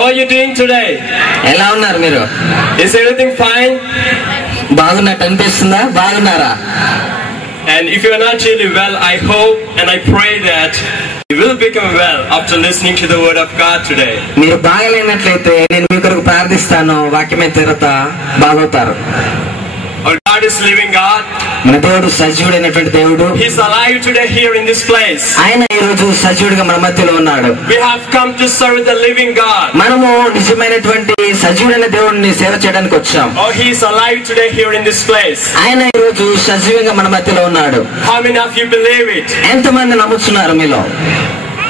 How are you doing today? ఎలా ఉన్నారు మీరు? Is everything fine? బాగున్నట్టు అనిపిస్తుందా? బాగున్నారా? And if you are not really well, I hope and I pray that you will become well after listening to the word of God today. మీరు బాగలేనట్లయితే నేను మీ కొరకు ప్రార్థిస్తాను, వాక్యమే తీరత బాగవుతారు. Our God is living God. మన దేవుడు సజీవుడైనటువంటి దేవుడు. He is alive today here in this place. ఆయన ఈ రోజు సజీవుడిగా మన మధ్యలో ఉన్నాడు. We have come to serve the living God. మనము నిజమైనటువంటి సజీవుడైన దేవుడిని సేవ చేయడానికి వచ్చాం. Oh, he is alive today here in this place. ఆయన ఈ రోజు సజీవంగా మన మధ్యలో ఉన్నాడు. How many of you believe it? ఎంతమంది నమ్ముతున్నారు మీలో?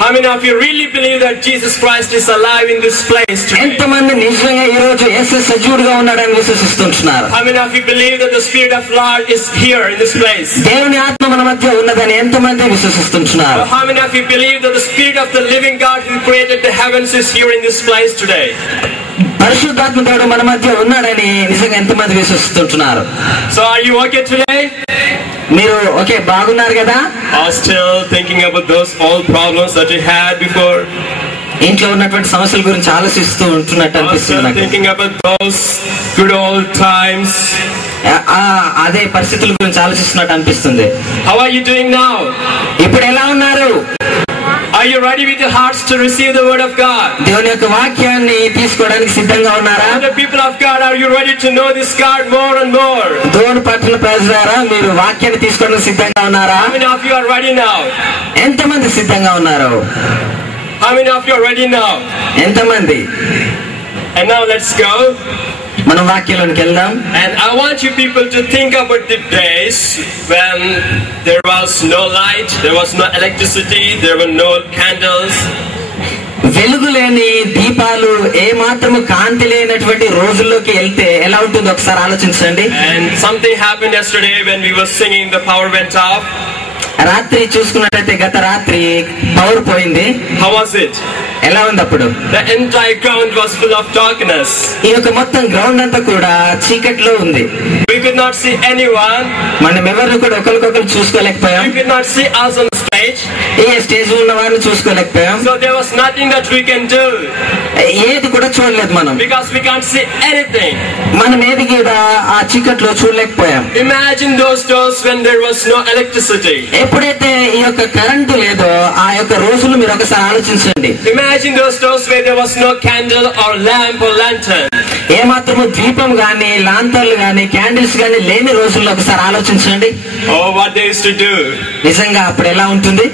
How many of you really believe that Jesus Christ is alive in this place today? ఎంతమంది నిజంగా ఈ రోజు యేసు సజీవుడిగా ఉన్నాడని విశ్వసిస్తున్నారు? How many of you believe that the Spirit of Lord is here in this place? దేవుని ఆత్మ మన మధ్య ఉన్నదని ఎంతమంది విశ్వసిస్తున్నారు? How many of you believe that the Spirit of the living God who created the heavens is here in this place today? పరిశుద్ధాత్మ దేవుడు మన మధ్య ఉన్నాడని నిజంగా ఎంతమంది విశ్వసిస్తున్నారు? So are you okay today? మీరు ఓకే బాగున్నారు కదా? Or still thinking about those old problems that you had before? ఇంట్లో ఉన్నటువంటి సమస్యల గురించి ఆలోచిస్తూ ఉంటున్నట్టు అనిపిస్తుంది నాకు. Thinking about those good old times? అదే పరిస్థితుల గురించి ఆలోచిస్తున్నట్టు అనిపిస్తుంది. How are you doing now? ఇప్పుడు ఎలా ఉన్నారు? Are you ready with your hearts to receive the word of God? దేవుని యొక్క వాక్యాన్ని తీసుకోవడానికి సిద్ధంగా ఉన్నారా? The people of God, are you ready to know this God more and more? దేవుని పట్ల ప్రజలారా, మీరు వాక్యాన్ని తీసుకోవడానికి సిద్ధంగా ఉన్నారా? How many of you are ready now? ఎంతమంది సిద్ధంగా ఉన్నారు? How many of you are ready now? ఎంతమంది? And now let's go. మనం వాక్యంలోకి వెళ్దాం. And I want you people to think about the days when there was no light, there was no electricity, there were no candles. వెలుగు లేని దీపాలు, ఏ మాత్రము కాంతి లేనటువంటి రోజుల్లోకి వెళ్తే ఎలా ఉంటుందో ఒకసారి ఆలోచించండి. And something happened yesterday when we were singing, the power went off. రాత్రి చూసుకున్నట్టయితే గత రాత్రి పవర్ పోయింది. How was it? ఎలా ఉంది అప్పుడు? The entire ground was full of darkness. ఈ యొక్క మొత్తం గ్రౌండ్ అంతా కూడా చీకట్లో ఉంది. We could not see anyone. మనం ఎవరిని కూడా ఒకరికొకరు చూసుకోలేకపోయాం. We could not see us on stage. A stage ఉన్న వారిని చూసుకోలేకపోయాం. So there was nothing that we can do. ఏది కూడా చూడలేదు మనం. Because we can't see anything. మనం ఏది కూడా ఆ చీకట్లో చూడలేకపోయాం. Imagine those days when there was no electricity. ఎప్పుడైతే ఈ యొక్క కరెంటు లేదో ఆ యొక్క రోజులు మీరు ఒకసారి ఆలోచించండి. Imagine those days where there was no candle or lamp or lantern. ఏ మాత్రము దీపం గానీ, లాంతర్లు గానీ, క్యాండిల్స్ గానీ లేని రోజుల్లో ఒకసారి ఆలోచించండి. Oh, what they used to do. నిజంగా అప్పుడు ఎలా ఉంటుంది?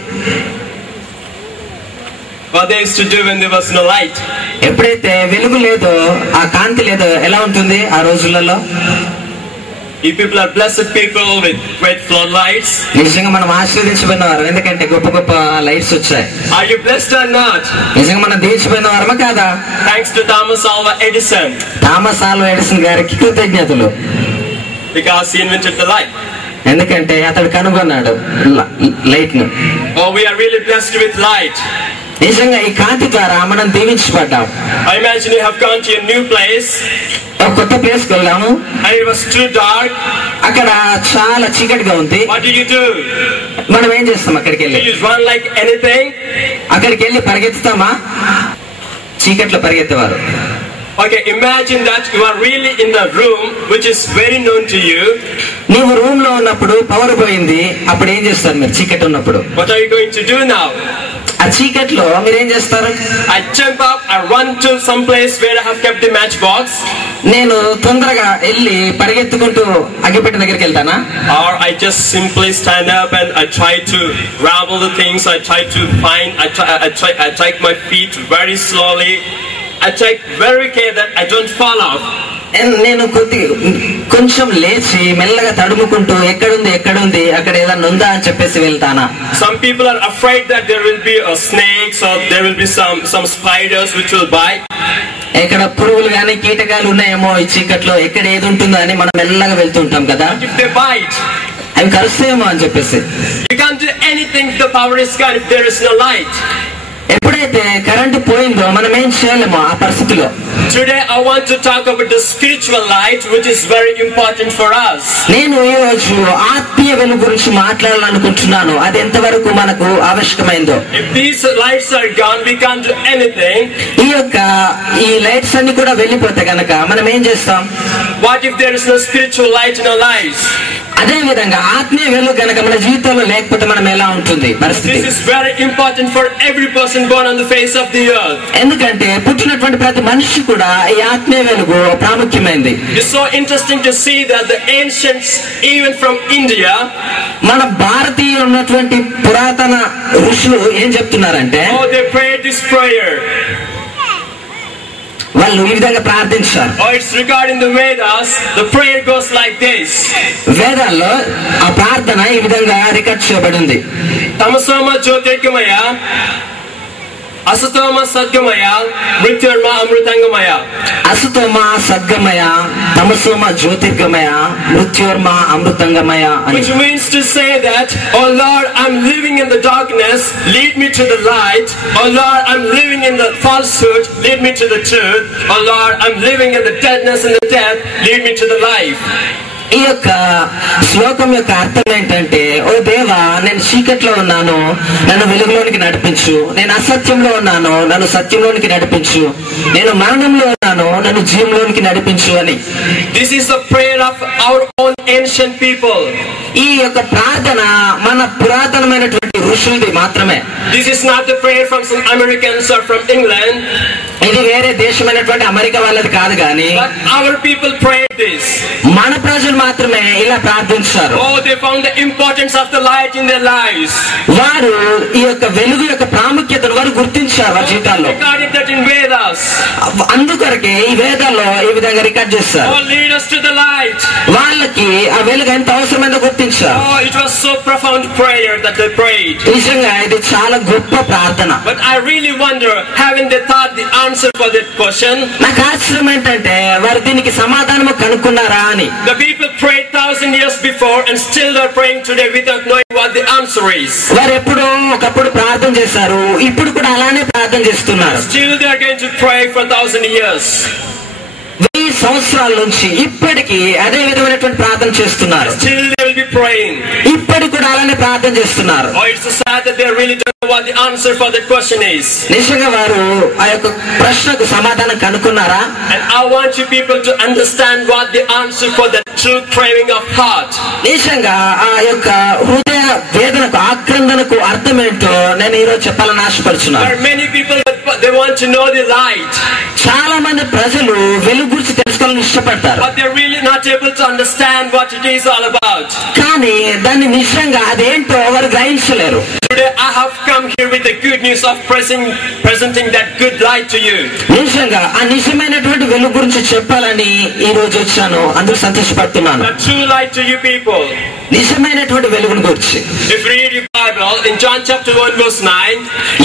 What they used to do when there was no light. ఎప్పుడైతే వెలుగు లేదో, ఆ కాంతి లేదో ఎలా ఉంటుంది ఆ రోజులలో? You people are blessed people with great floodlights. నిజంగా మనం ఆశీర్వదించబడిన వారు, ఎందుకంటే గొప్ప గొప్ప లైట్స్ వచ్చాయి. Are you blessed or not? నిజంగా మనం దీవించబడిన వారమా కాదా? Thanks to Thomas Alva Edison. Thomas Alva Edison గారికి కృతజ్ఞతలు. Because he invented the light. ఎందుకంటే అతడు కనుగొన్నాడు లైట్ ను. Oh, we are really blessed with light. నిజంగా ఈ కాంతి ద్వారా మనం దీవించబడ్డాం. I imagine you have gone to a new place. ఒక కొత్త ప్లేస్ కి వెళ్ళాము. And it was too dark. అక్కడ చాలా చీకటిగా ఉంది. What do you do? మనం ఏం చేస్తాం అక్కడికి వెళ్ళి? Do you run like anything? అక్కడికి వెళ్ళి పరిగెత్తుతామా? చీకట్లో పరిగెత్తేవారు. Okay, imagine that you are really in the room which is very known to you. నీవు రూమ్ లో ఉన్నప్పుడు పవర్ పోయింది, అప్పుడు ఏం చేస్తారు మీరు చీకటి ఉన్నప్పుడు? What are you going to do now? ఆ చీకట్లో మీరు ఏం చేస్తారు? I jump up, I run to some place where I have kept the matchbox. నేను తొందరగా వెళ్ళి పరిగెత్తుకుంటూ అగ్గిపెట్టె దగ్గరికి వెళ్తానా? Or I just simply stand up and I try to grab all the things. I try to find. I take my feet very slowly. I take very care that I don't fall off. నేను కొంచెం లేచి మెల్లగా తడుముకుంటూ ఎక్కడుంది అక్కడ ఏదన్నా ఉందా అని చెప్పేసి వెళ్తానా? Some people are afraid that there will be a snakes or there will be some spiders which will bite. ఎక్కడ పురుగులు గానీ కీటకాలు ఉన్నాయేమో ఈ చీకట్లో, ఎక్కడ ఏది ఉంటుందో అని మనం మెల్లగా వెళ్తుంటాం కదా. If they bite, అవి కరుస్తాయేమో అని చెప్పేసి. you can't do anything if the power is gone, if there is no light. ఎప్పుడైతే కరెంటు పోయిందో మనం ఏం చేయలేము ఆ పరిస్థితిలో. Today I want to talk about the spiritual light, which is very important for us. నేను ఈ రోజు ఆత్మీయ వెలుగు గురించి మాట్లాడాలనుకుంటున్నాను. అది ఎంతవరకు మనకు ఆవశ్యకమైందో. If these lights are gone, we can't do anything. ఈ లైట్స్ అన్ని కూడా వెళ్ళిపోతే గనక మనం ఏం చేస్తాం? What if there is no spiritual light in our lives? అదే విధంగా ఆత్మీయ వెలుగు గనక మన జీవితంలో లేకపోతే మనం ఎలా ఉంటుంది పరిస్థితి? This is very important for every person born on the face of the earth. ఎందుకంటే పుట్టినటువంటి ప్రతి మనిషి కూడా ఈ ఆత్మీయ వెలుగు ప్రాముఖ్యమైనది. It's so interesting to see that the ancients, even from India, మన భారతీయ ఉన్నటువంటి పురాతన ఋషులు ఏం చెప్తున్నారంటే, they prayed this prayer. వాళ్ళు ఈ విధంగా ప్రార్థించారు. It's regarding the Vedas. The prayer goes like this. వేదాల్లో ఆ ప్రార్థన ఈ విధంగా రికార్డ్ చేయబడింది. తమసోమ జ్యోతిర్గమయ, అసతోమ సద్గమయ, మృత్యుర్మ అమృతంగమయ. అసతోమ సద్గమయ, తమసోమ జ్యోతిర్గమయ, మృత్యుర్మ అమృతంగమయ అని. Which means to say that, oh Lord, I'm living in the darkness, lead me to the light. Oh Lord, I'm living in the falsehood, lead me to the truth. Oh Lord, I'm living in the deadness and the death, lead me to the life. ఈ యొక్క శ్లోకం యొక్క అర్థం ఏంటంటే, ఓ దేవా, నేను చీకట్లో ఉన్నాను, నన్ను వెలుగులోనికి నడిపించు. నేను అసత్యంలో ఉన్నాను, నన్ను సత్యంలోనికి నడిపించు. నేను మరణంలో ఉన్నాను, నన్ను జీవంలోనికి నడిపించు అని. This is the prayer of our own ancient people. ఈ యొక్క ప్రార్థన మన పురాతనమైనటువంటి ఋషులది మాత్రమే. This is not the prayer from some Americans or from England. ఇది వేరే దేశమైనటువంటి అమెరికా వాళ్ళది కాదు కానీ, but our people prayed this. మన ప్రజలు మాత్రమే ఇలా ప్రార్థించారు. They found the importance of the light in their lives. వారు ఈ యొక్క వెలుగు యొక్క ప్రాముఖ్యతను వారు గుర్తించారు వారి జీవితాల్లో. Recorded that in Vedas. అందుకొరకే ఈ వేదాల్లో ఈ విధంగా రికార్డ్ చేస్తారు. Lead us to the light. వాళ్ళకి ఆ వెలుగు ఎంత అవసరమైందో గుర్తించారు. It was so profound prayer that they prayed. నిజంగా ఇది చాలా గొప్ప ప్రార్థన. But I really wonder, haven't they thought the answer for that question? నాకు ఆశ్చర్యం ఏంటంటే వారు దీనికి సమాధానము కనుక్కున్నారా అని. The people prayed 1000 years before and still they're praying today without knowing what the answer is. వారు ఎప్పుడో ఒకప్పుడు ప్రార్థన చేశారు, ఇప్పుడు కూడా అలానే ప్రార్థన చేస్తున్నారు. Still they are going to pray for 1000 years. 1000 సంవత్సరాల నుంచి ఇప్పటికీ అదే విధమైనటువంటి ప్రార్థన చేస్తున్నారు. Still they will be praying. ఇప్పటికి కూడా అలానే ప్రార్థన చేస్తున్నారు. It's so sad that they really don't know what the answer for that question is. నిజంగా వారు ఆ యొక్క ప్రశ్నకు సమాధానం కనుక్కున్నారా? And I want you people to understand what the answer for the true craving of heart. నిజంగా ఆ యొక్క హృదయ వేదనకు ఆక్రందనకు అర్థం ఏంటో నేను ఈరోజు చెప్పాలని ఆశపడుతున్నాను. There are many people that they want to know the light. చాలా మంది ప్రజలు వెలుగు గురించి తెలుసుకోవాలని ఇష్టపడతారు. But they're really not able to understand what it is all about. కానీ దాన్ని నిజంగా అదేంటో వారు గ్రహించలేరు. Today I have come here with the good news of presenting that good light to you. నిజంగా ఆ నిజమైనటువంటి వెలుగు గురించి చెప్పాలని ఈ రోజు వచ్చాను. అందరూ సంతోషపడుతున్నాను. The true light to you people. నిజమైనటువంటి వెలుగును గురించి. If you read your Bible in John chapter 1 verse 9,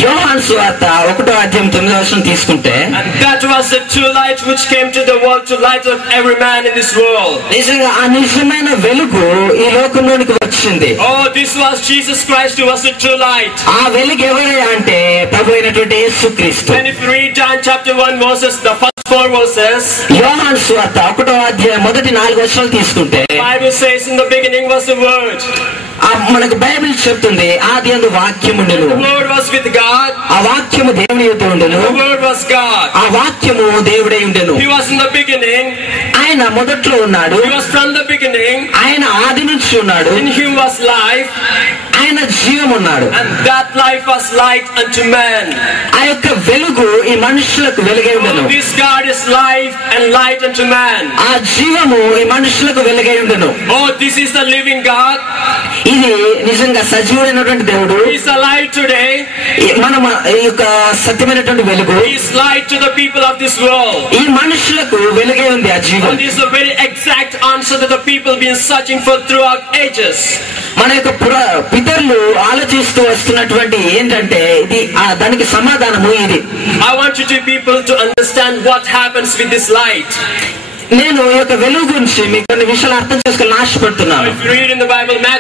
యోహాను సువార్త 1వ అధ్యాయం 9వ వచనం తీసుకుంటే, and that was the true light which came to the world to light up every man in this world. నిజంగా ఆ నిజమైన వెలుగు ఈ లోకంలోనికి వచ్చింది. This was Jesus Christ who was the true light. ఆ వెలుగు ఎవరయ్యా అంటే ప్రభు అయినటువంటి యేసుక్రీస్తు. And if you read John chapter 1 verses, the first 4 verses, యోహాను సువార్త 1వ అధ్యాయం మొదటి 4 వచనాలు తీసుకుంటే, the Bible says in the beginning was the word. మనకు బైబిల్ చెప్తుంది ఆదియందు వాక్యము ఉండెను. The word was with God. ఆ వాక్యము దేవుని యొద్ద ఉండెను. The word was God. ఆ వాక్యము దేవుడై ఉండెను. He was in the beginning. ఆయన మొదట్లో ఉన్నాడు. He was from the beginning. ఆయన ఆది నుంచి ఉన్నాడు. In him was life. ఆయన జీవం ఉన్నాడు. And that life was light unto man. ఆ యొక్క వెలుగు ఈ మనుషులకు వెలుగై ఉండెను. This God is life and light unto man. ఆ జీవము ఈ మనుషులకు వెలుగై ఉండెను. This is the living God. ఇది నిజంగా సజీవుడైనటువంటి దేవుడు. He is alive today. మనం ఈ యొక్క సత్యమైనటువంటి వెలుగు. He is light to the people of this world. ఈ మనుషులకు వెలుగై ఉంది ఆ జీవం. This is a very exact answer that the people been searching for throughout ages. మన యొక్క పితరులు ఆలోచిస్తూ వస్తున్నటువంటి ఏంటంటే ఇది దానికి సమాధానము ఇది. I want you people to understand what happens with this light. నేను ఈ యొక్క వెలుగు గురించి మీకు కొన్ని విషయాలు అర్థం చేసుకోవాలని ఆశపడుతున్నాను. If you read in the Bible, Matthew